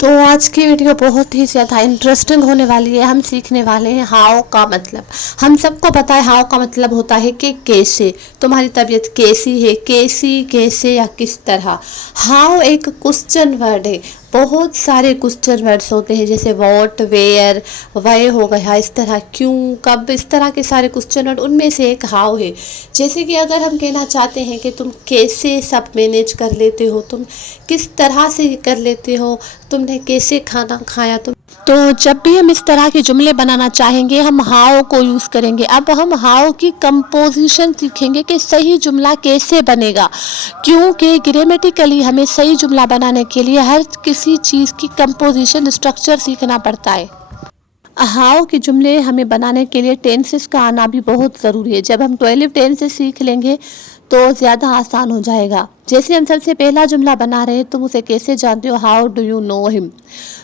तो आज की वीडियो बहुत ही ज़्यादा इंटरेस्टिंग होने वाली है। हम सीखने वाले हैं हाउ का मतलब। हम सबको पता है हाउ का मतलब होता है कि कैसे, तुम्हारी तबीयत कैसी है, कैसी, कैसे या किस तरह। हाउ एक क्वेश्चन वर्ड है। बहुत सारे क्वेश्चन वर्ड्स होते हैं जैसे व्हाट, वेयर, वाई हो गया, इस तरह, क्यों, कब, इस तरह के सारे क्वेश्चन वर्ड, उनमें से एक हाउ है। जैसे कि अगर हम कहना चाहते हैं कि तुम कैसे सब मैनेज कर लेते हो, तुम किस तरह से कर लेते हो, तुमने कैसे खाना खाया। तो जब भी हम इस तरह के जुमले बनाना चाहेंगे हम हाउ को यूज़ करेंगे। अब हम हाउ की कंपोजिशन सीखेंगे कि सही जुमला कैसे बनेगा, क्योंकि ग्रामेटिकली हमें सही जुमला बनाने के लिए हर किसी चीज़ की कंपोजिशन स्ट्रक्चर सीखना पड़ता है। हाउ के जुमले हमें बनाने के लिए टेंसेस का आना भी बहुत ज़रूरी है। जब हम 12 टेंसेस सीख लेंगे तो ज़्यादा आसान हो जाएगा। जैसे हम सबसे पहला जुमला बना रहे हैं, तुम उसे कैसे जानते हो, how do you know him.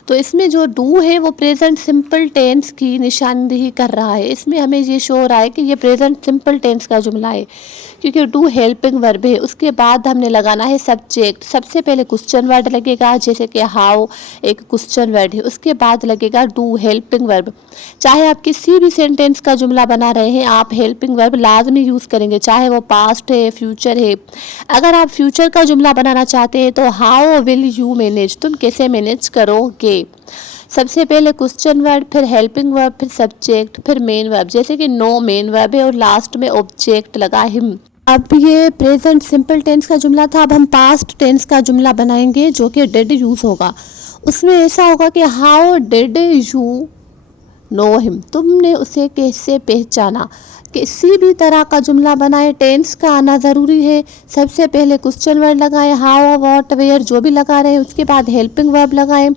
तो इसमें जो डू है वो प्रेजेंट सिंपल टेंस की निशानदेही कर रहा है। इसमें हमें ये शो हो रहा है कि ये प्रेजेंट सिंपल टेंस का जुमला है, क्योंकि डू हेल्पिंग वर्ब है। उसके बाद हमने लगाना है सब्जेक्ट। सबसे पहले क्वेश्चन वर्ड लगेगा, जैसे कि हाउ एक क्वेश्चन वर्ड है। उसके बाद लगेगा डू हेल्पिंग वर्ब। चाहे आप किसी भी सेंटेंस का जुमला बना रहे हैं, आप हेल्पिंग वर्ब लाजमी यूज़ करेंगे, चाहे वो पास्ट है, फ्यूचर है। अगर आप फ्यूचर का जुमला बनाना चाहते हैं तो हाउ विल यू मैनेज, तुम कैसे मैनेज करोगे। सबसे पहले क्वेश्चन वर्ड, फिर हेल्पिंग वर्ब, फिर सब्जेक्ट, फिर मेन वर्ब। जैसे कि नो मेन वर्ब है और लास्ट में ऑब्जेक्ट लगा हिम। अब ये प्रेजेंट सिंपल टेंस का जुमला था। अब हम पास्ट टेंस का जुमला बनाएंगे जो कि डिड यूज़ होगा। उसमें ऐसा होगा कि how did you know him, तुमने उसे कैसे पहचाना। किसी भी तरह का जुमला बनाए टेंस का आना ज़रूरी है। सबसे पहले क्वेश्चन वर्ड लगाएं, हाउ, व्हाट, वेयर, जो भी लगा रहे हैं। उसके बाद हेल्पिंग वर्ब लगाएं,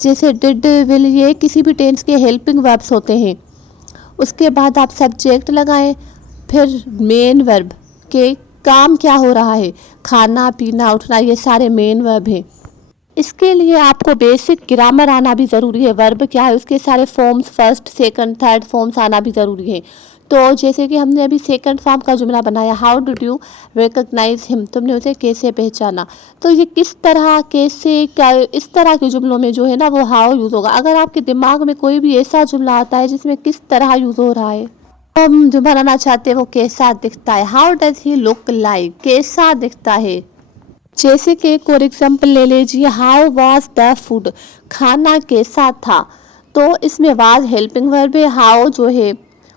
जैसे डिड, विल, ये किसी भी टेंस के हेल्पिंग वर्ब्स होते हैं। उसके बाद आप सब्जेक्ट लगाएं, फिर मेन वर्ब के काम क्या हो रहा है, खाना, पीना, उठना, ये सारे मेन वर्ब हैं। इसके लिए आपको बेसिक ग्रामर आना भी ज़रूरी है। वर्ब क्या है उसके सारे forms, first, second, third forms आना भी ज़रूरी है। तो जैसे कि हमने अभी सेकंड फॉर्म का जुमला बनाया, how did you recognise him, तुमने उसे कैसे पहचाना। तो ये किस तरह, कैसे, क्या, इस तरह के जुमलों में जो है ना वो हाउ यूज़ होगा। अगर आपके दिमाग में कोई भी ऐसा जुमला आता है जिसमें किस तरह यूज़ हो रहा है, तो हम जो बनाना चाहते हैं वो कैसा दिखता है, how does he look like, कैसा दिखता है। जैसे कि एक और एग्जाम्पल ले लीजिए, हाउ वाज द फूड, खाना कैसा था। तो इसमें वाज हेल्पिंग वर्ब है, हाउ जो है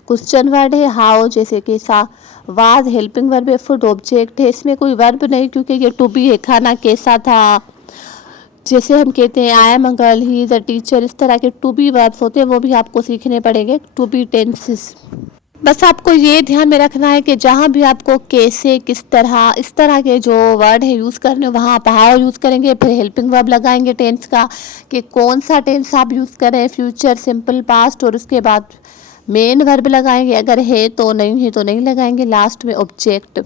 क्वेश्चन वर्ड है, हाउ जैसे कैसा, वाज हेल्पिंग वर्ब है, फूड ऑब्जेक्ट है। इसमें कोई वर्ब नहीं क्योंकि ये टू बी है, खाना कैसा था। जैसे हम कहते हैं I am a girl, he is a teacher, इस तरह के टू बी वर्ब्स होते हैं, वो भी आपको सीखने पड़ेंगे, टू बी टेंसेस। बस आपको ये ध्यान में रखना है कि जहाँ भी आपको कैसे, किस तरह, इस तरह के जो वर्ड है यूज़ करने, वहाँ आप हाउ यूज़ करेंगे, फिर हेल्पिंग वर्ब लगाएंगे टेंस का, कि कौन सा टेंस आप यूज़ करें, फ्यूचर, सिंपल, पास्ट, और उसके बाद मेन वर्ब लगाएंगे। अगर है तो नहीं है तो नहीं लगाएंगे, लास्ट में ऑब्जेक्ट।